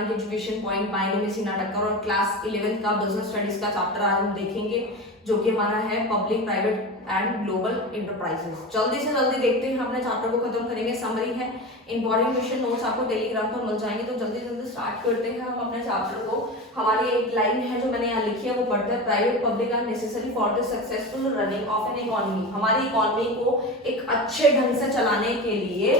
Education point, my name is Hina Thakkar और class 11th का business studies का चैप्टर आज हम देखेंगे जो कि हमारा है public private and global enterprises. जल्दी से जल्दी देखते हैं, अपने चैप्टर को खत्म करेंगे। समरी है, इंपॉर्टेंट क्वेश्चन नोट्स आपको टेलीग्राम पर मिल जाएंगे, तो जल्दी जल्दी स्टार्ट करते हैं हम अपने चैप्टर को। हमारी एक लाइन है जो मैंने यहाँ लिखी है, वो पढ़ते हैं। Private public are necessary for the successful running of an economy. हमारी इकोनॉमी को एक अच्छे ढंग से चलाने के लिए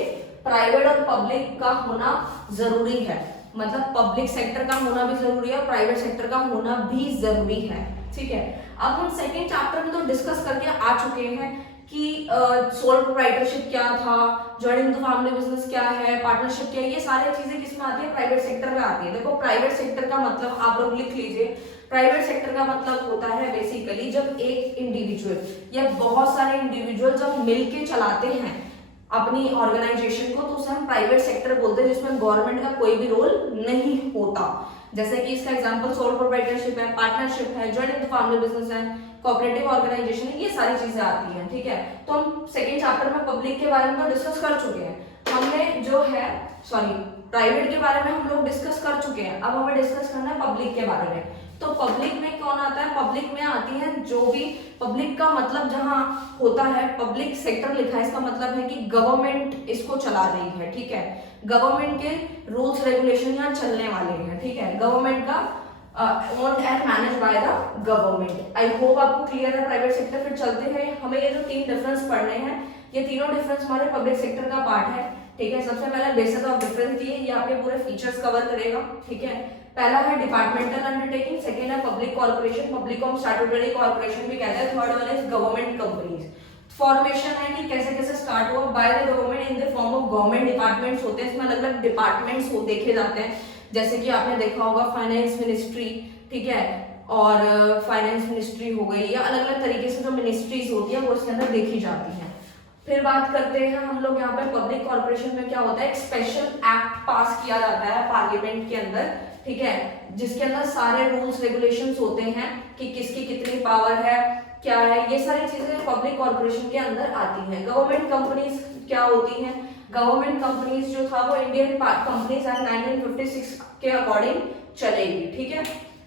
प्राइवेट और पब्लिक का होना जरूरी है। मतलब पब्लिक सेक्टर का होना भी जरूरी है और प्राइवेट सेक्टर का होना भी जरूरी है। ठीक है, अब हम सेकेंड चैप्टर में तो डिस्कस करके आ चुके हैं कि सोल प्रोप्राइटरशिप क्या था, जॉइंट इनटू फैमिली बिजनेस क्या है, पार्टनरशिप क्या है। ये सारी चीजें किसमें आती है? प्राइवेट सेक्टर में आती है। देखो, प्राइवेट सेक्टर का मतलब आप लोग लिख लीजिए। प्राइवेट सेक्टर का मतलब होता है बेसिकली जब एक इंडिविजुअल या बहुत सारे इंडिविजुअल जब मिलके चलाते हैं अपनी ऑर्गेनाइजेशन को, तो उसे हम प्राइवेट सेक्टर बोलते हैं, जिसमें गवर्नमेंट का कोई भी रोल नहीं होता। जैसे कि इसका एग्जांपल सोल प्रोप्राइटरशिप है, पार्टनरशिप है, जॉइंट इनटू फैमिली बिजनेस है, कोऑपरेटिव ऑर्गेनाइजेशन है, ये सारी चीजें आती हैं। ठीक है, तो हम सेकंड चैप्टर में पब्लिक के बारे में डिस्कस कर चुके हैं। हमने जो है प्राइवेट के बारे में हम लोग डिस्कस कर चुके हैं। अब हमें डिस्कस करना है पब्लिक के बारे में। तो पब्लिक में कौन आता है? पब्लिक में आती है जो भी पब्लिक का मतलब जहां होता है, पब्लिक सेक्टर लिखा है, इसका मतलब है कि गवर्नमेंट इसको चला रही है। ठीक है, गवर्नमेंट के रूल्स रेगुलेशन यहाँ चलने वाले हैं। ठीक है, गवर्नमेंट का owned and manage by the government. I hope आपको क्लियर है प्राइवेट सेक्टर। फिर चलते हैं, हमें ये जो तीन डिफरेंस पढ़ने हैं, ये तीनों डिफरेंस हमारे पब्लिक सेक्टर का पार्ट है। ठीक है, सबसे पहले बेसिस ऑफ डिफरेंस दिए, ये आपके पूरे फीचर्स कवर करेगा। ठीक है, पहला है डिपार्टमेंटल अंडरटेकिंग, सेकंड है पब्लिक कॉर्पोरेशन, पब्लिक को हम स्टैट्यूटरी कॉर्पोरेशन भी कहते हैं, third one is government companies. Formation है कि कैसे कैसे स्टार्ट हुआ, by the government in the form of government departments होते हैं। इसमें अलग अलग डिपार्टमेंट्स देखे जाते हैं, जैसे कि आपने देखा होगा फाइनेंस मिनिस्ट्री। ठीक है, और फाइनेंस मिनिस्ट्री हो गई, या अलग अलग तरीके से जो मिनिस्ट्रीज होती है वो इसके अंदर देखी जाती है। फिर बात करते हैं हम लोग यहाँ पे पब्लिक कॉर्पोरेशन में क्या होता है, एक स्पेशल एक्ट पास किया जाता है पार्लियामेंट के अंदर। ठीक है, जिसके अंदर सारे रूल्स रेगुलेशंस होते हैं कि किसकी कितनी पावर है, क्या है, ये सारी चीजें पब्लिक कॉर्पोरेशन के अंदर आती हैं। गवर्नमेंट कंपनीज क्या होती हैं? गवर्नमेंट कंपनीज जो था वो इंडियन कंपनीज एक्ट 1956 के अकॉर्डिंग चलेगी। ठीक है,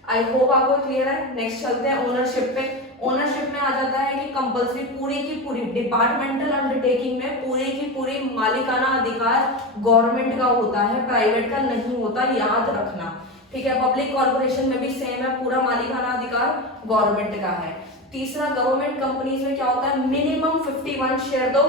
आई होप आपको क्लियर है। नेक्स्ट चलते हैं ओनरशिप पे। ओनरशिप में आ जाता है कि कंपल्सरी पूरी की पूरी डिपार्टमेंटल अंडरटेकिंग में पूरी की पूरी मालिकाना अधिकार गवर्नमेंट का होता है, प्राइवेट का नहीं होता, याद रखना। ठीक है, पब्लिक कॉर्पोरेशन में भी सेम है, पूरा मालिकाना अधिकार गवर्नमेंट का है। तीसरा, गवर्नमेंट कंपनीज में क्या होता है, मिनिमम 51 शेयर तो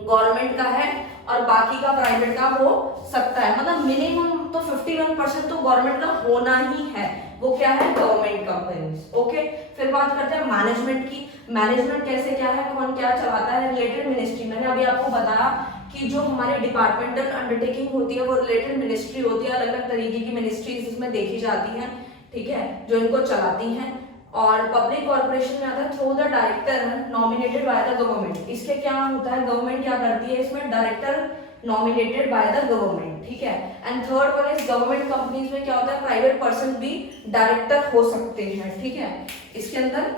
गवर्नमेंट का है और बाकी का प्राइवेट का हो सकता है। मतलब मिनिमम तो 51% तो गवर्नमेंट का होना ही है, वो क्या है, गवर्नमेंट कंपनीज। ओके, फिर बात करते हैं मैनेजमेंट की। मैनेजमेंट कैसे क्या है, कौन क्या चलाता है, रिलेटेड मिनिस्ट्री। मैंने अभी आपको बताया कि जो हमारी डिपार्टमेंटल अंडरटेकिंग होती है वो रिलेटेड मिनिस्ट्री होती है, अलग अलग तरीके की मिनिस्ट्रीज इसमें देखी जाती हैं। ठीक है, जो इनको चलाती हैं। और पब्लिक कॉर्पोरेशन में आता है through the director nominated by the government. इसके क्या होता है, गवर्नमेंट क्या करती है इसमें, director nominated by the government. ठीक है, and third one is government companies में क्या होता है, प्राइवेट पर्सन भी डायरेक्टर हो सकते हैं। ठीक है, इसके अंदर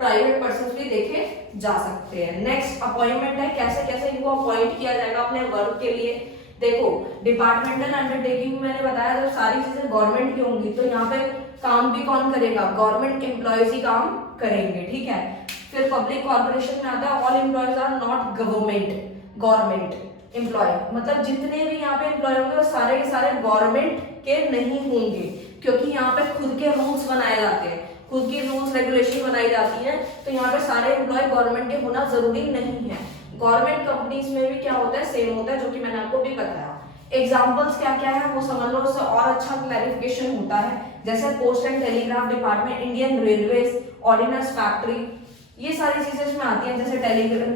प्राइवेट पर्सन भी देखे जा सकते हैं। नेक्स्ट अपॉइंटमेंट है, कैसे कैसे इनको अपॉइंट किया जाएगा अपने वर्क के लिए। देखो, डिपार्टमेंटल अंडरटेकिंग मैंने बताया जब सारी चीजें गवर्नमेंट की होंगी तो यहाँ पे काम भी कौन करेगा, गवर्नमेंट एम्प्लॉयज ही काम करेंगे। ठीक है, फिर पब्लिक कॉर्पोरेशन में आता है all employees are not government employ. मतलब जितने भी यहाँ पे एम्प्लॉय होंगे वो सारे के सारे गवर्नमेंट के नहीं होंगे, क्योंकि यहाँ पे खुद के रूल्स बनाए जाते हैं, खुद की रूल्स रेगुलेशन बनाई जाती है, तो यहाँ पे सारे एम्प्लॉय गवर्नमेंट के होना जरूरी नहीं है। गवर्नमेंट कंपनीज में भी क्या होता है, सेम होता है, जो कि मैंने आपको भी बताया। एग्जाम्पल्स क्या क्या है वो समझ लो, उससे और अच्छा क्लैरिफिकेशन होता है। जैसे post and telegraph department, Indian railways, ordnance factory, ये सारी चीजें इसमें आती हैं। जैसे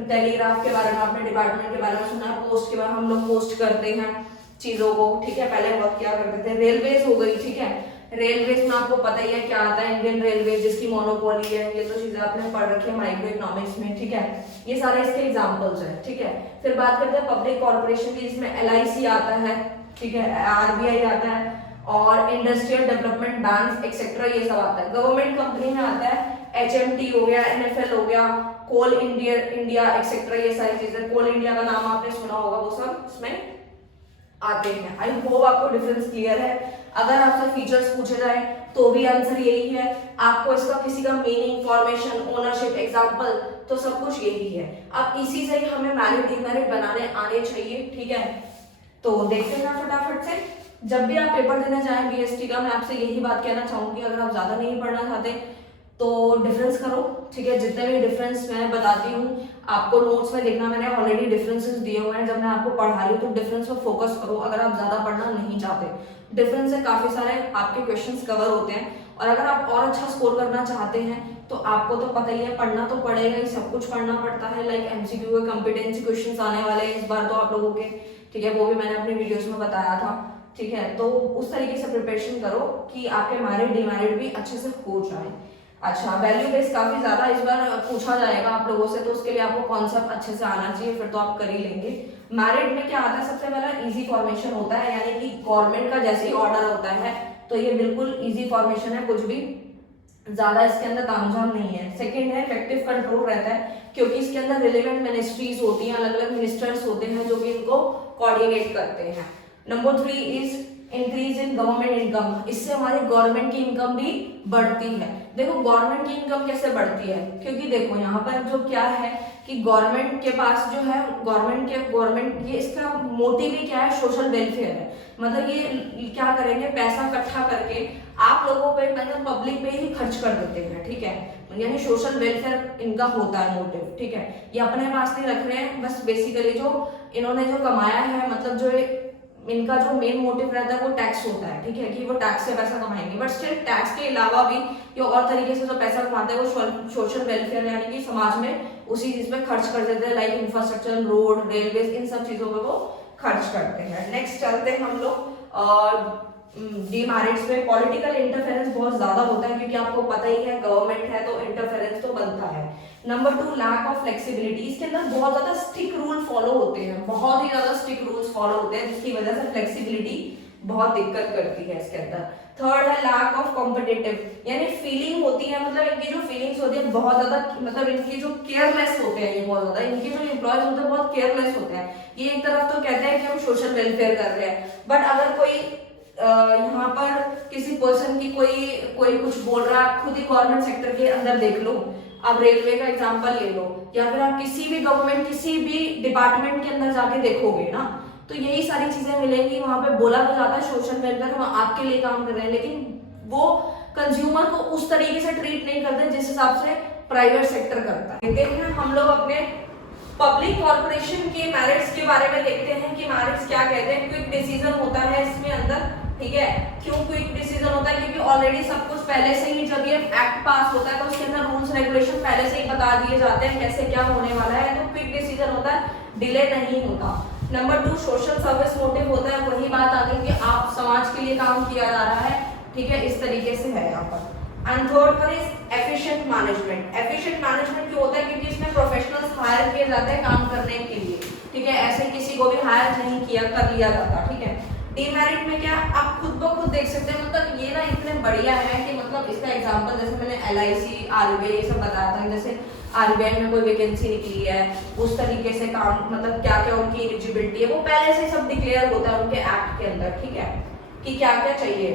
टेलीग्राफ के बारे में आपने डिपार्टमेंट के बारे में सुना है, पोस्ट के बारे में हम लोग पोस्ट करते हैं चीजों को। ठीक है, पहले वर्क क्या करते थे। रेलवेज हो गई। ठीक है, रेलवेज में आपको पता ही है क्या आता है, इंडियन रेलवे जिसकी मोनोपोली है, ये तो चीजें आपने पढ़ रखी है माइक्रो इकोनॉमिक्स में। ठीक है, ये सारे इसके एग्जांपल्स हैं। ठीक है, फिर बात करते हैं पब्लिक कॉर्पोरेशन की, जिसमें LIC आता है। ठीक है, RBI आता है और इंडस्ट्रियल डेवलपमेंट बैंक एक्सेट्रा, ये सब आता है। गवर्नमेंट कंपनी में आता है HMT हो गया, NFL हो गया, कोल इंडिया एक्सेट्रा, ये सारी चीजें। कोल इंडिया का नाम आपने सुना होगा, वो सब इसमें आते हैं। आई होप आपको डिफरेंस क्लियर है। अगर आपसे फीचर्स पूछे जाए तो भी आंसर यही है। आपको इसका किसी का मीनिंग, फॉर्मेशन, ओनरशिप, एग्जांपल तो सब कुछ यही है। अब इसी से ही हमें मैरिट डीमेरिट बनाने आने चाहिए, ठीक है। तो देखते हैं ना फटाफट से। जब भी आप पेपर देने जाएं बीएसटी का, मैं आपसे यही बात कहना चाहूंगी, अगर आप ज्यादा नहीं पढ़ना चाहते तो डिफरेंस करो, ठीक है। जितने भी डिफरेंस मैं बताती हूँ आपको नोट्स में देखना, मैंने ऑलरेडी डिफरेंसेस दिए हुए हैं। जब मैं आपको पढ़ा रही हूँ तो डिफरेंस पर फोकस करो अगर आप ज्यादा पढ़ना नहीं चाहते। डिफरेंस से काफी सारे आपके क्वेश्चंस कवर होते हैं। और अगर आप और अच्छा स्कोर करना चाहते हैं तो आपको तो पता ही है, पढ़ना तो पड़ेगा ही, सब कुछ पढ़ना पड़ता है। लाइक एमसीक्यू के कॉम्पिटेंसी क्वेश्चंस आने वाले हैं इस बार तो आप लोगों के, ठीक है, वो भी मैंने अपनी वीडियोस में बताया था, ठीक है। तो उस तरीके से प्रिपरेशन करो कि आपके मैरिट डीमेरिट भी अच्छे से हो जाए। अच्छा, वैल्यू बेस काफी ज्यादा इस बार पूछा जाएगा आप लोगों से, तो उसके लिए आपको कॉन्सेप्ट अच्छे से आना चाहिए, फिर तो आप कर ही लेंगे। मैरिट में क्या आता है, सबसे पहला इजी फॉर्मेशन होता है, यानी कि गवर्नमेंट का जैसे ही ऑर्डर होता है तो ये बिल्कुल इजी फॉर्मेशन है, कुछ भी ज्यादा इसके अंदर तामझाम नहीं है। सेकंड है इफेक्टिव कंट्रोल रहता है, क्योंकि इसके अंदर रिलेवेंट मिनिस्ट्रीज होती हैं, अलग अलग मिनिस्टर्स होते हैं जो कि इनको कोऑर्डिनेट करते हैं। Number 3 is increase in government income, इससे हमारी गवर्नमेंट की इनकम भी बढ़ती है। देखो गवर्नमेंट की इनकम कैसे बढ़ती है, क्योंकि देखो यहाँ पर जो क्या है कि गवर्नमेंट के पास जो है, गवर्नमेंट ये इसका मोटिव ही क्या है, सोशल वेलफेयर है। मतलब ये क्या करेंगे, पैसा इकट्ठा करके आप लोगों पे, मतलब पब्लिक पे ही खर्च कर देते हैं, ठीक है। यानी सोशल वेलफेयर इनका होता है मोटिव, ठीक है। ये अपने पास नहीं रख रहे हैं, बस बेसिकली जो इन्होंने जो कमाया है, मतलब जो इनका जो मेन मोटिव रहता है वो टैक्स होता है, ठीक है, कि वो टैक्स से पैसा कमाएंगे। बट स्टिल टैक्स के अलावा भी ये और तरीके से जो पैसा कमाते हैं वो सोशल वेलफेयर यानी कि समाज में उसी चीज पे खर्च कर देते हैं, लाइक इंफ्रास्ट्रक्चर, रोड, रेलवे, इन सब चीजों पे वो खर्च करते हैं। नेक्स्ट चलते हैं हम लोग डीमेरिट्स पे। पॉलिटिकल इंटरफेरेंस बहुत ज्यादा होता है, क्योंकि आपको पता ही है गवर्नमेंट है तो इंटरफेरेंस तो बनता है। नंबर 2 लैक ऑफ फ्लेक्सिबिलिटी, इसके अंदर बहुत ज्यादा स्ट्रिक्ट रूल फॉलो होते हैं, बहुत ही ज्यादा स्ट्रिक्ट रूल्स फॉलो होते हैं, जिसकी वजह से फ्लेक्सिबिलिटी बहुत दिक्कत करती है इसके अंदर। थर्ड है लैक ऑफ कॉम्पिटिटिव, यानी फीलिंग होती है, मतलब इनकी जो फीलिंग्स होती है बहुत ज्यादा, मतलब इनकी जो केयरलेस होते हैं, ये बहुत ज्यादा, इनके जो एम्प्लॉयज होते हैं बहुत केयरलेस होते हैं। ये एक तरफ तो कहते हैं कि हम सोशल वेलफेयर कर रहे हैं, बट अगर कोई यहाँ पर किसी पर्सन की कोई कुछ बोल रहा है, आप खुद ही गवर्नमेंट सेक्टर के अंदर देख लो, आप रेलवे का एग्जांपल ले लो, या फिर आप किसी भी गवर्नमेंट किसी भी डिपार्टमेंट के अंदर जाके देखोगे ना, तो यही सारी चीजें मिलेंगी। वहां पे बोला तो जाता है सोशल वेलफेयर, हम आपके लिए काम कर रहे हैं, लेकिन वो कंज्यूमर को उस तरीके से ट्रीट नहीं करते जिस हिसाब से प्राइवेट सेक्टर करता है। देखते हैं हम लोग अपने पब्लिक कॉर्पोरेशन के मैरिट्स के बारे में देखते हैं कि मैरिट्स क्या कहते हैं। क्विक डिसीजन होता है इसमें अंदर, ठीक है। क्यों क्विक डिसीजन होता है, क्योंकि ऑलरेडी सब कुछ पहले से ही, जब ये एक्ट पास होता है तो उसके अंदर रूल्स रेगुलेशन पहले से ही बता दिए जाते हैं कैसे क्या होने वाला है, तो क्विक डिसीजन होता है, डिले नहीं होता। नंबर 2 सोशल सर्विस मोटिव होता है, वही बात आ गई कि आप समाज के लिए काम किया जा रहा है, ठीक है, इस तरीके से है यहाँ पर। And third one is efficient management. Efficient management क्यों होता है, क्योंकि इसमें प्रोफेशनल्स हायर किए जाते हैं काम करने के लिए, ठीक है, ऐसे किसी को भी हायर नहीं किया कर लिया जाता, ठीक है। डीमेरिट में क्या, आप खुद ब खुद देख सकते हैं, मतलब ये ना इतने बढ़िया है कि मतलब इसका एग्जांपल जैसे मैंने LIC, RBI ये सब बताया था, जैसे RBI में कोई वैकेंसी निकली है, उस तरीके से काम, मतलब क्या क्या उनकी एलिजिबिलिटी है वो पहले से सब डिक्लेयर होता है उनके एक्ट के अंदर, ठीक है, कि क्या क्या चाहिए।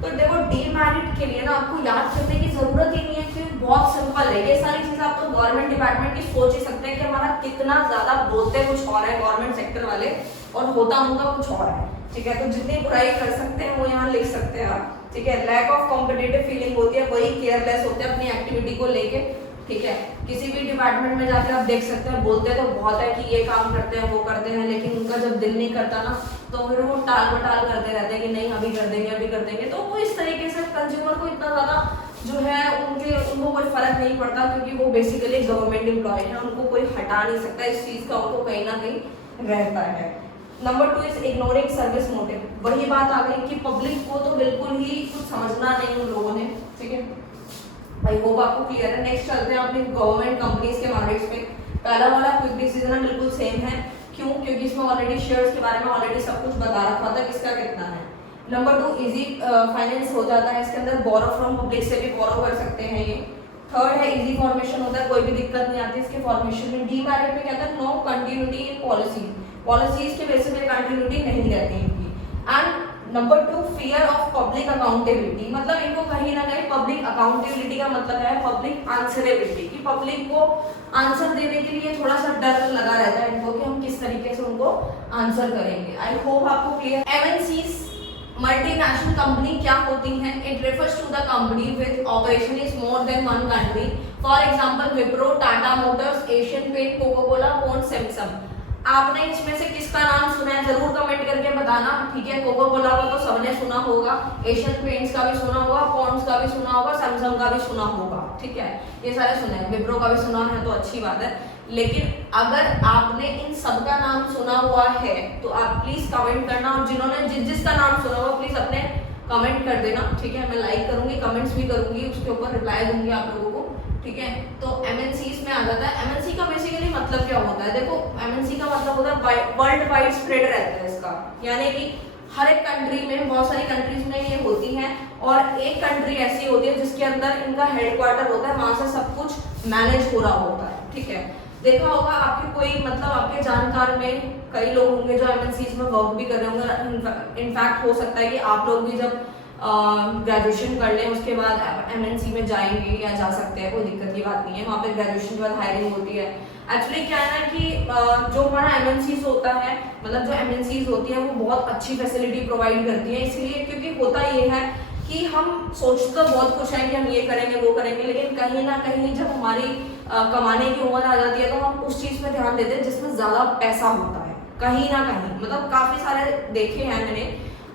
तो देखो डीमेरिट के लिए ना आपको याद करने की जरूरत ही नहीं है, क्योंकि बहुत सिंपल है, ये सारी चीजें आप तो गवर्नमेंट डिपार्टमेंट की सोच ही सकते हैं कि हमारा कितना ज्यादा बोलते कुछ और है गवर्नमेंट सेक्टर वाले और होता उनका कुछ और है, ठीक है। तो जितनी बुराई कर सकते हैं वो यहाँ लिख सकते हैं आप, ठीक है। लैक ऑफ कॉम्पिटिटिव फीलिंग होती है, वही केयरलेस होते हैं अपनी एक्टिविटी को लेके, ठीक है। किसी भी डिपार्टमेंट में जाकर आप देख सकते हैं, बोलते तो बहुत है कि ये काम करते हैं वो करते हैं, लेकिन उनका जब दिल नहीं करता ना तो फिर वो टाल मटाल करते रहते हैं कि नहीं अभी कर देंगे अभी कर देंगे। तो वो इस तरीके से कंज्यूमर को इतना ज्यादा जो है उनको कोई फर्क नहीं पड़ता, क्योंकि वो बेसिकली गवर्नमेंट एम्प्लॉय है, उनको कोई हटा नहीं सकता, इस चीज का उनको कहीं ना कहीं रहता है। Number 2 is ignoring service motive, वही बात आ गई कि पब्लिक को तो बिल्कुल ही कुछ समझना नहीं उन लोगों ने, ठीक है। भाई होप आपको क्लियर है। नेक्स्ट चलते हैं अपने गवर्नमेंट कंपनीज के मैरिट्स पे। पहला वाला क्विक डिसीजन बिल्कुल सेम है, क्यों, क्योंकि इसमें ऑलरेडी शेयर्स के बारे में ऑलरेडी सब कुछ बता रखा था किसका कितना है। नंबर 2 इजी फाइनेंस हो जाता है, इसके अंदर बोरो फ्रॉम पब्लिक से भी बोरो कर सकते हैं ये। थर्ड है इजी फॉर्मेशन होता है, कोई भी दिक्कत नहीं आती इसके फॉर्मेशन में। डीमेरिट में क्या था, no continuity in policy, policies के बेसिस पे कंटिन्यूटी नहीं रहती इनकी। And number 2, fear of public accountability, मतलब इनको कहीं ना कहीं पब्लिक अकाउंटेबिलिटी का मतलब है पब्लिक आंसरेबिलिटी, कि पब्लिक को आंसर देने के लिए थोड़ा सा डर लगा रहता है इनको कि हम किस तरीके से उनको आंसर करेंगे। आई होप आपको क्लियर। एमएनसीज मल्टीनेशनल कंपनी क्या होती हैं? It refers to the company with operation is more than one country. For example Wipro, Tata Motors, Asian Paint, Coca Cola, Pond, Samsung. आपने इसमें से किसका नाम सुना है जरूर कमेंट करके बताना, ठीक है। कोका कोला का तो सबने सुना होगा, एशियन पेंट्स का भी सुना होगा, पॉन्ड्स का भी सुना होगा, सैमसंग का भी सुना होगा, ठीक है। ये सारे सुने हैं, विप्रो का भी सुना है तो अच्छी बात है। लेकिन अगर आपने इन सब का नाम सुना हुआ है तो आप प्लीज कमेंट करना, और जिन्होंने जिसका नाम सुना हुआ प्लीज अपने कमेंट कर देना, ठीक है। मैं लाइक करूंगी, कमेंट्स भी करूंगी, उसके ऊपर रिप्लाई दूंगी आप लोगों को, ठीक है। तो एमएनसीज में आ जाता है। एमएनसी का बेसिकली मतलब क्या होता है? देखो एमएनसी का मतलब होता है वर्ल्ड वाइड स्प्रेड रहता है इसका, यानी कि हर एक कंट्री में, बहुत सारी कंट्रीज में ये होती है, और एक कंट्री ऐसी होती है जिसके अंदर इनका हेडक्वार्टर होता है, वहां से सब कुछ मैनेज हो रहा होता है, ठीक है। देखा होगा आपके कोई, मतलब आपके जानकार में कई लोग होंगे जो एमएनसीज में वर्क भी कर रहे होंगे। इनफैक्ट हो सकता है कि आप लोग भी जब ग्रेजुएशन कर लें उसके बाद एमएनसी में जाएंगे या जा सकते हैं, कोई दिक्कत की बात नहीं है। वहाँ पे ग्रेजुएशन के बाद हायरिंग होती है। एक्चुअली क्या है ना कि जो हमारा एमएनसीज होता है, मतलब जो एमएनसीज होती है वो बहुत अच्छी फैसिलिटी प्रोवाइड करती है, इसलिए क्योंकि होता ये है कि हम सोचते बहुत कुछ है कि हम ये करेंगे वो करेंगे, लेकिन कहीं ना कहीं जब हमारी कमाने की उम्र आ जाती है तो हम उस चीज़ में ध्यान देते हैं जिसमें ज़्यादा पैसा होता है, कहीं ना कहीं। मतलब काफ़ी सारे देखे हैं मैंने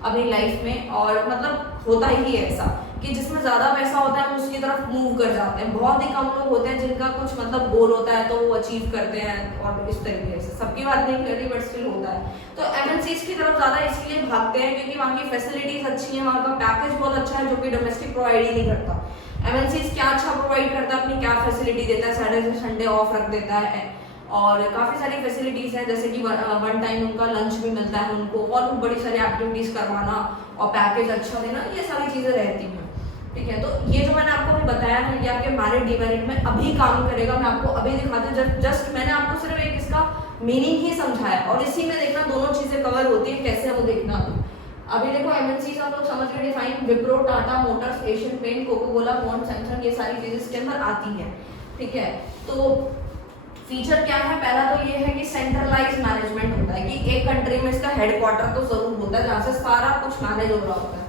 अपनी लाइफ में, और मतलब होता ही है ऐसा कि जिसमें ज्यादा पैसा होता है हम उसकी तरफ मूव कर जाते हैं। बहुत ही कम लोग होते हैं जिनका कुछ मतलब गोल होता है तो वो अचीव करते हैं, और इस तरीके से सबकी बात नहीं कर रही बट स्टिल होता है। तो एमएनसीज की तरफ ज्यादा इसलिए भागते हैं क्योंकि वहाँ की फैसिलिटीज अच्छी है, वहाँ का पैकेज बहुत अच्छा है जो कि डोमेस्टिक प्रोवाइड ही नहीं करता। एमएनसीज क्या अच्छा प्रोवाइड करता है, अपनी क्या फैसिलिटी देता है, सैटरडे से संडे ऑफ रख देता है, और काफ़ी सारी फैसिलिटीज़ हैं, जैसे कि वन टाइम उनका लंच भी मिलता है उनको, और बड़ी सारी एक्टिविटीज़ करवाना और पैकेज अच्छा देना, ये सारी चीज़ें रहती हैं, ठीक है। तो ये जो मैंने आपको अभी बताया है कि आपके मैरिट डिमेरिट में अभी काम करेगा, मैं आपको अभी दिखाती हूँ। जस्ट मैंने आपको सिर्फ एक इसका मीनिंग ही समझाया, और इसी में देखना दोनों चीज़ें कवर होती है, कैसे वो देखना। अभी देखो एमएनसी आप लोग समझ गए, define Wipro, Tata Motors, Asian Paint, Coca Cola, Pond, Samsung, ये सारी चीज़ें इसके अंदर आती हैं, ठीक है। तो फीचर क्या है? पहला तो ये है कि सेंट्रलाइज मैनेजमेंट होता है, कि एक कंट्री में इसका हेडक्वार्टर तो जरूर होता है जहाँ से सारा कुछ मैनेज हो रहा होता है।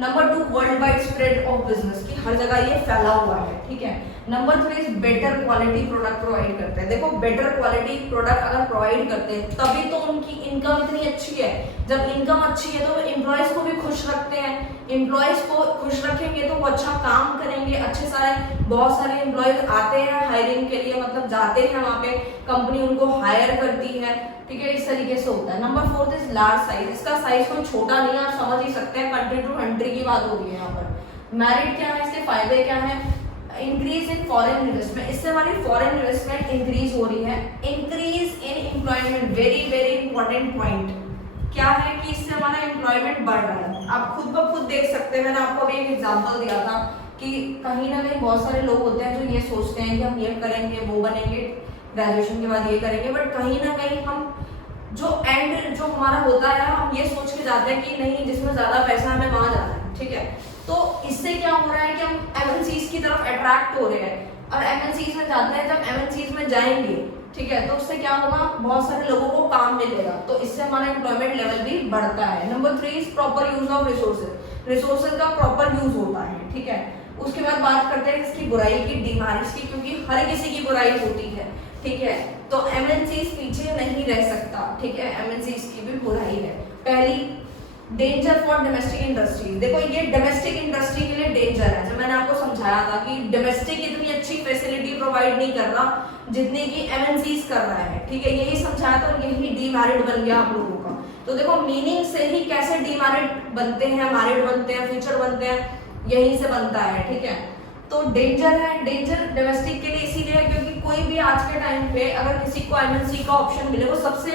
Number 2, world wide spread of business, की हर जगह ये फैला हुआ है, ठीक है। Number 3, better quality product provide करते हैं। देखो बेटर क्वालिटी प्रोडक्ट अगर प्रोवाइड करते हैं तभी तो उनकी इनकम इतनी अच्छी है। जब इनकम अच्छी है तो वो एम्प्लॉयज को भी खुश रखते हैं, एम्प्लॉयज को खुश रखेंगे तो वो अच्छा काम करेंगे, अच्छे सारे बहुत सारे एम्प्लॉयज आते हैं हायरिंग के लिए, मतलब जाते हैं वहाँ पे, कंपनी उनको हायर करती है, ठीक है। इस तरीके से होता है। नंबर 4 इज लार्ज साइज, इसका साइज कोई छोटा नहीं है, आप समझ ही सकते हैं, कंट्री टू कंट्री की बात हो रही है यहाँ पर। मेरिट क्या है, इसके फायदे क्या है? इंक्रीज इन फॉरेन इन्वेस्टमेंट, इससे हमारी फॉरेन इन्वेस्टमेंट इंक्रीज हो रही है। Increase in employment, very very important point क्या है कि इससे हमारा एम्प्लॉयमेंट बढ़ रहा है। आप खुद ब खुद देख सकते हैं, मैंने आपको अभी एक एग्जांपल दिया था कि कहीं ना कहीं बहुत सारे लोग होते हैं जो ये सोचते हैं कि हम ये करेंगे वो बनेंगे, ग्रेजुएशन के बाद ये करेंगे, बट कहीं ना कहीं हम जो एंड जो हमारा होता है हम ये सोच के जाते हैं कि नहीं जिसमें ज्यादा पैसा हमें वहां जाना है, ठीक है। तो इससे क्या हो रहा है कि हम एमएनसीज की तरफ अट्रैक्ट हो रहे हैं, और एमएनसीज में जाते हैं, जब एमएनसीज में जाएंगे, ठीक है, तो उससे क्या होगा, बहुत सारे लोगों को काम मिलेगा, तो इससे हमारा एम्प्लॉयमेंट लेवल भी बढ़ता है। Number 3 is proper use of resources, resources का प्रॉपर यूज होता है, ठीक है। उसके बाद बात करते हैं इसकी बुराई की, डिमेरिट्स की, क्योंकि हर किसी की बुराई होती है, ठीक है। तो एमएनसीज पीछे नहीं रह सकता, ठीक है, एमएनसीज की भी बुराई है। पहली, डेंजर फॉर डोमेस्टिक इंडस्ट्री। देखो ये डोमेस्टिक इंडस्ट्री के लिए डेंजर है, जब मैंने आपको समझाया था कि डोमेस्टिक इतनी अच्छी फैसिलिटी प्रोवाइड नहीं कर रहा जितनी की एमएनसीज कर रहा है, ठीक है, यही समझाया था, और यही डीमेरिट बन गया आप लोगों का। तो देखो मीनिंग से ही कैसे डीमेरिट बनते हैं, मेरिट बनते हैं, फ्यूचर बनते हैं, यहीं से बनता है, ठीक है। तो डेंजर है, डेंजर डोमेस्टिक के लिए इसीलिए है क्योंकि कोई भी आज के टाइम पे अगर किसी को एमएनसी का ऑप्शन मिले, वो सबसे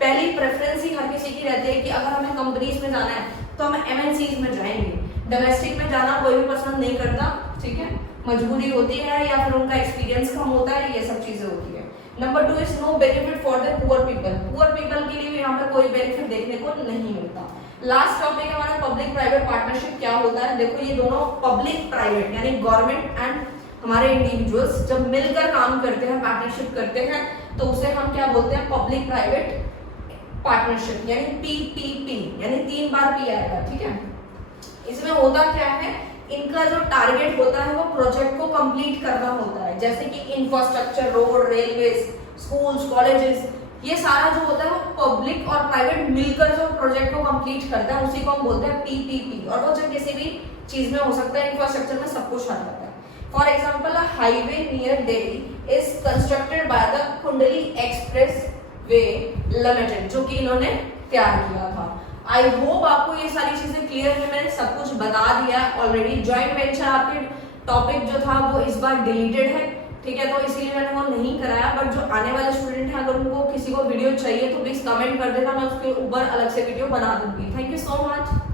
पहली प्रेफरेंस ही हर किसी की रहती है कि अगर हमें कंपनीज में जाना है तो हम एमएनसीज में जाएंगे, डोमेस्टिक में जाना कोई भी पसंद नहीं करता, ठीक है, मजबूरी होती है या फिर उनका एक्सपीरियंस कम होता है, ये सब चीजें होती है। Number 2 is no benefit for the poor people, poor people के लिए भी यहाँ पर कोई बेनिफिट देखने को नहीं मिलता। लास्ट टॉपिक है हमारा पब्लिक प्राइवेट पार्टनरशिप क्या होता है। देखो ये दोनों पब्लिक प्राइवेट यानी गवर्नमेंट एंड हमारे इंडिविजुअल्स जब मिलकर काम करते हैं, पार्टनरशिप करते हैं, तो उसे हम क्या बोलते हैं, पब्लिक प्राइवेट पार्टनरशिप यानी पीपीपी, यानी 3 बार पी आएगा, ठीक है। इसमें होता क्या है, इनका जो टारगेट होता है वो प्रोजेक्ट को कंप्लीट करना होता है, जैसे कि infrastructure, road, railway, schools, colleges, ये सारा जो होता है वो पब्लिक और प्राइवेट मिलकर जो प्रोजेक्ट को कंप्लीट करता है उसी को हम बोलते हैं पीपीपी। और वो जो किसी भी चीज में हो सकता है, इंफ्रास्ट्रक्चर में सब कुछ आ जाता है। For example, a highway near Delhi is constructed by the कुंडली एक्सप्रेस वे लिमिटेड, जो कि इन्होंने तैयार किया था। आई होप आपको ये सारी चीजें क्लियर है, मैंने सब कुछ बता दिया ऑलरेडी। जॉइंट वेंचर आपके टॉपिक जो था वो इस बार डिलीटेड है, ठीक है, तो इसीलिए मैंने वो नहीं कराया। बट जो आने वाले स्टूडेंट हैं, अगर उनको किसी को वीडियो चाहिए तो प्लीज कमेंट कर देना, मैं उसके ऊपर अलग से वीडियो बना दूंगी। Thank you so much.